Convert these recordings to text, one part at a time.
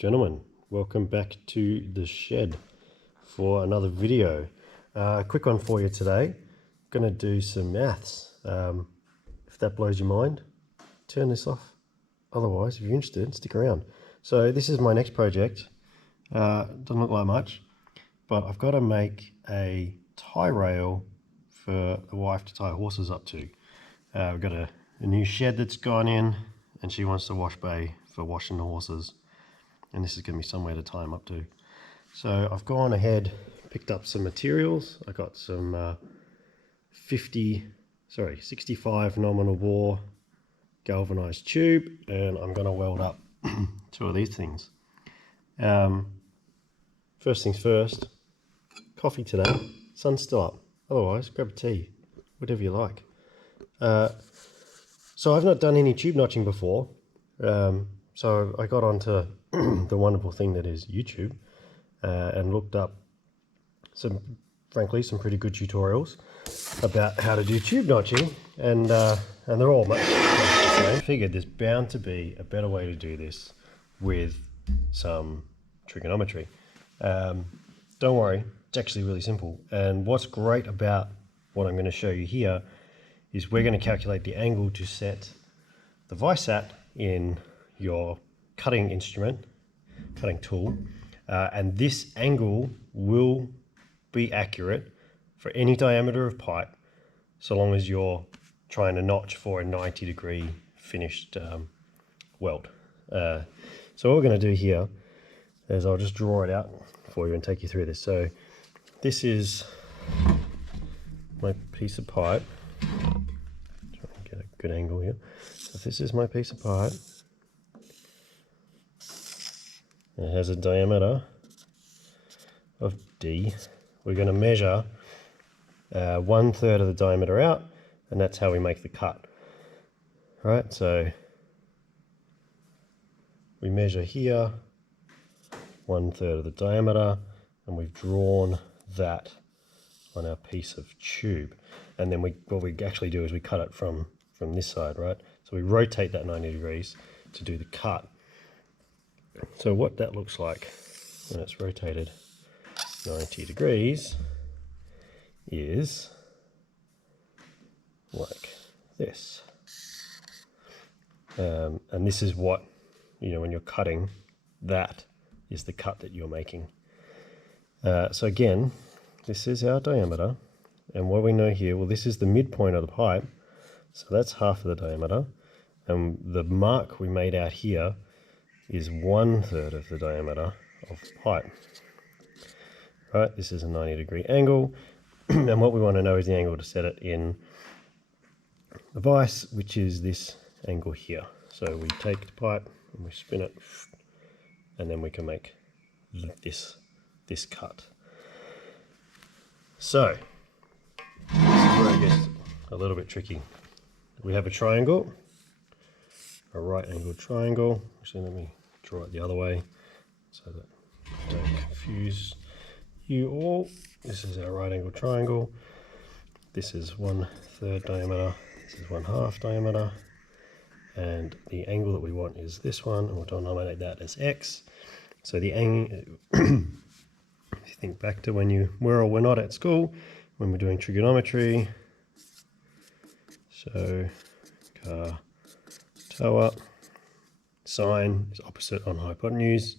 Gentlemen, welcome back to the shed for another video. Quick one for you today. Gonna do some maths. If that blows your mind, turn this off. Otherwise, if you're interested, stick around. So this is my next project. Doesn't look like much, but I've got to make a tie rail for the wife to tie horses up to. We've got a new shed that's gone in, and she wants the wash bay for washing the horses. And this is going to be somewhere to tie them up to. So I've gone ahead, picked up some materials. I got some 65 nominal bore galvanized tube, and I'm going to weld up two of these things. First things first, coffee today. Sun's still up. Otherwise, grab a tea, whatever you like. So I've not done any tube notching before. So I got onto the wonderful thing that is YouTube and looked up frankly some pretty good tutorials about how to do tube notching, and they're all much the same. I figured there's bound to be a better way to do this with some trigonometry. Don't worry, it's actually really simple. And what's great about what I'm going to show you here is we're going to calculate the angle to set the vise at in your cutting tool, and this angle will be accurate for any diameter of pipe, so long as you're trying to notch for a 90-degree finished weld. So what we're going to do here is I'll just draw it out for you and take you through this. So this is my piece of pipe. Try and get a good angle here. So this is my piece of pipe. It has a diameter of D. We're going to measure 1/3 of the diameter out, and that's how we make the cut. All right, so we measure here 1/3 of the diameter, and we've drawn that on our piece of tube. And then what we actually do is we cut it from this side, right? So we rotate that 90 degrees to do the cut. So what that looks like when it's rotated 90 degrees is like this. And this is what, when you're cutting, that is the cut that you're making. So again, this is our diameter. And what we know here, well, this is the midpoint of the pipe. So that's half of the diameter. And the mark we made out here is 1/3 of the diameter of the pipe. Right, this is a 90-degree angle, and what we want to know is the angle to set it in the vise, which is this angle here. So we take the pipe and we spin it, and then we can make this cut. So this is where it gets a little bit tricky. We have a triangle, a right angled triangle. Actually, let me draw it the other way so that I don't confuse you all. This is our right angled triangle. This is 1/3 diameter. This is 1/2 diameter. And the angle that we want is this one, and we'll denominate that as x. So the angle, if you think back to when you were or were not at school, when we're doing trigonometry, so toe up, sine is opposite on hypotenuse,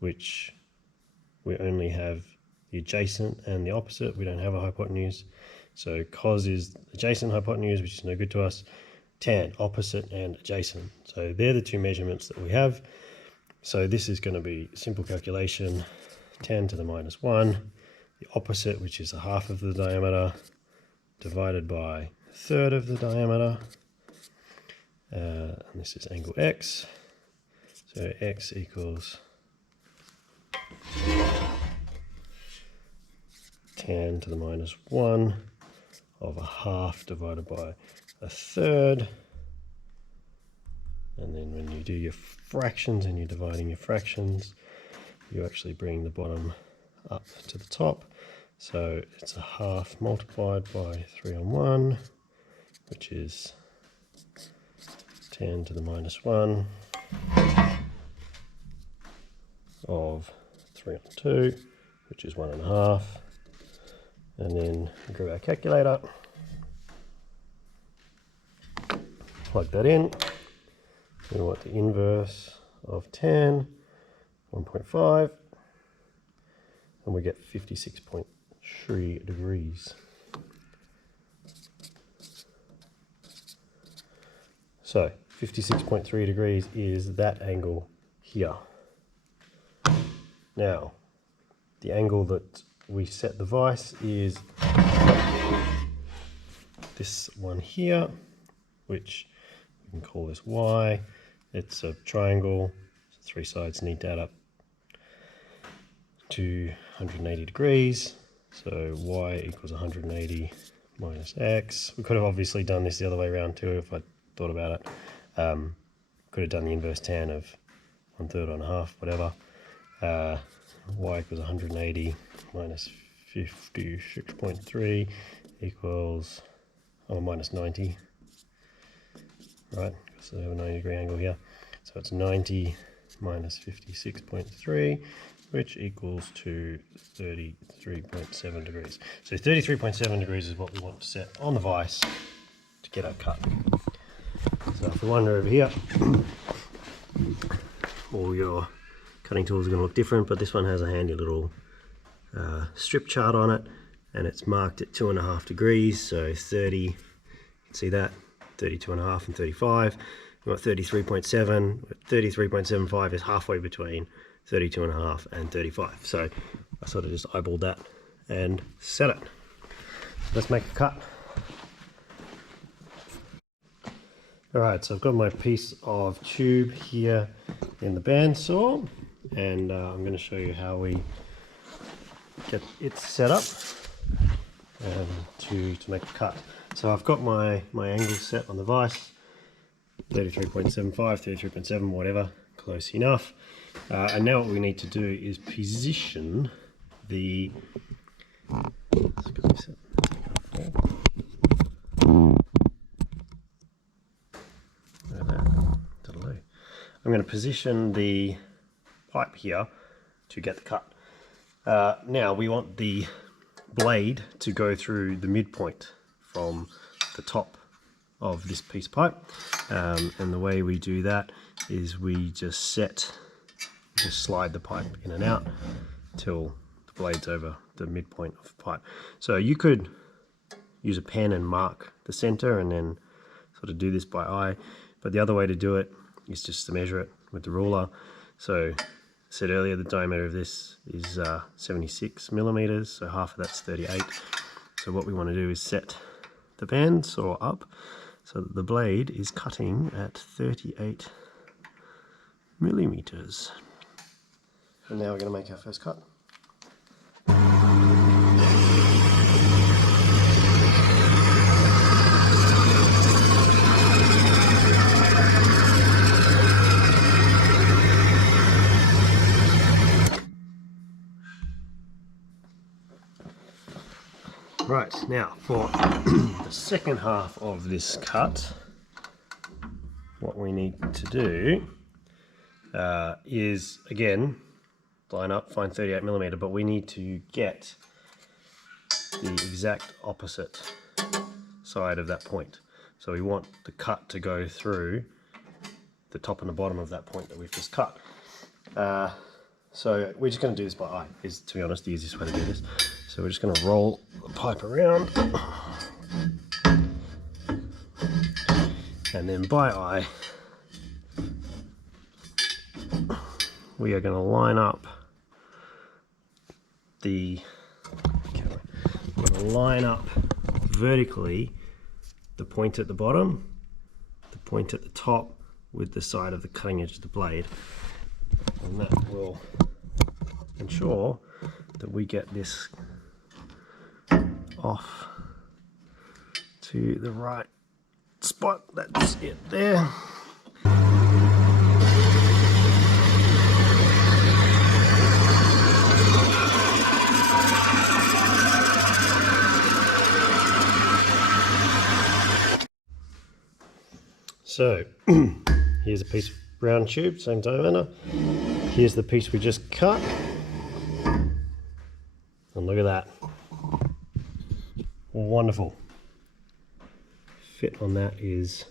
which we only have the adjacent and the opposite. We don't have a hypotenuse. So cos is adjacent hypotenuse, which is no good to us. Tan, opposite and adjacent. So they're the two measurements that we have. So this is going to be a simple calculation, 10 to the minus 1, the opposite, which is 1/2 of the diameter, divided by 1/3 of the diameter. And this is angle x. So x equals 10 to the minus 1 of 1/2 divided by 1/3. And then when you do your fractions and you're dividing your fractions, you actually bring the bottom up to the top. So it's 1/2 multiplied by 3 on 1, which is 10 to the minus 1. of 3 on 2, which is 1.5. And then grab our calculator, plug that in. We want the inverse of 10, 1.5, and we get 56.3 degrees. So 56.3 degrees is that angle here. Now, the angle that we set the vise is this one here, which we can call this Y. It's a triangle, so 3 sides need to add up to 180 degrees. So Y equals 180 minus X. We could have obviously done this the other way around too if I thought about it. Could have done the inverse tan of 1/3 on a half, whatever. Y equals 180 minus 56.3 equals minus 90, right? So we have a 90-degree angle here. So it's 90 minus 56.3, which equals to 33.7 degrees. So 33.7 degrees is what we want to set on the vise to get our cut. So if we wander over here, all your cutting tools are going to look different, but this one has a handy little strip chart on it, and it's marked at 2.5 degrees. So 30, you can see that, 32.5 and 35. We've got 33.7. 33.75 is halfway between 32.5 and 35. So I sort of just eyeballed that and set it. Let's make a cut. Alright, so I've got my piece of tube here in the bandsaw, and I'm going to show you how we get it set up to make a cut. So I've got my angle set on the vise, 33.75, 33.7, whatever, close enough. And now what we need to do is position the I'm going to position the pipe here to get the cut. Now we want the blade to go through the midpoint from the top of this piece of pipe, and the way we do that is we just slide the pipe in and out till the blade's over the midpoint of the pipe. So you could use a pen and mark the center and then sort of do this by eye, but the other way to do it is just to measure it with the ruler. So I said earlier the diameter of this is 76 millimeters, so half of that's 38. So what we want to do is set the bandsaw up so that the blade is cutting at 38 millimeters. And now we're going to make our first cut. Right, now for the second half of this cut, what we need to do is, again, line up, find 38 millimeter, but we need to get the exact opposite side of that point. So we want the cut to go through the top and the bottom of that point that we've just cut. So we're just going to do this by eye, is, to be honest, the easiest way to do this. So we're just going to roll the pipe around, and then by eye we are going to line up vertically the point at the bottom, the point at the top with the side of the cutting edge of the blade, and that will ensure that we get this off to the right spot. That's it there. So here's a piece of round tube, same diameter. Here's the piece we just cut. And look at that. Wonderful. Fit on that is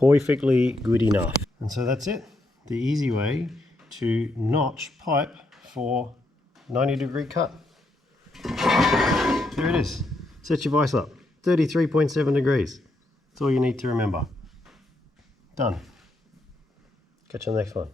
perfectly good enough. And so that's it. The easy way to notch pipe for 90-degree cut. There it is. Set your vise up. 33.7 degrees. That's all you need to remember. Done. Catch you on the next one.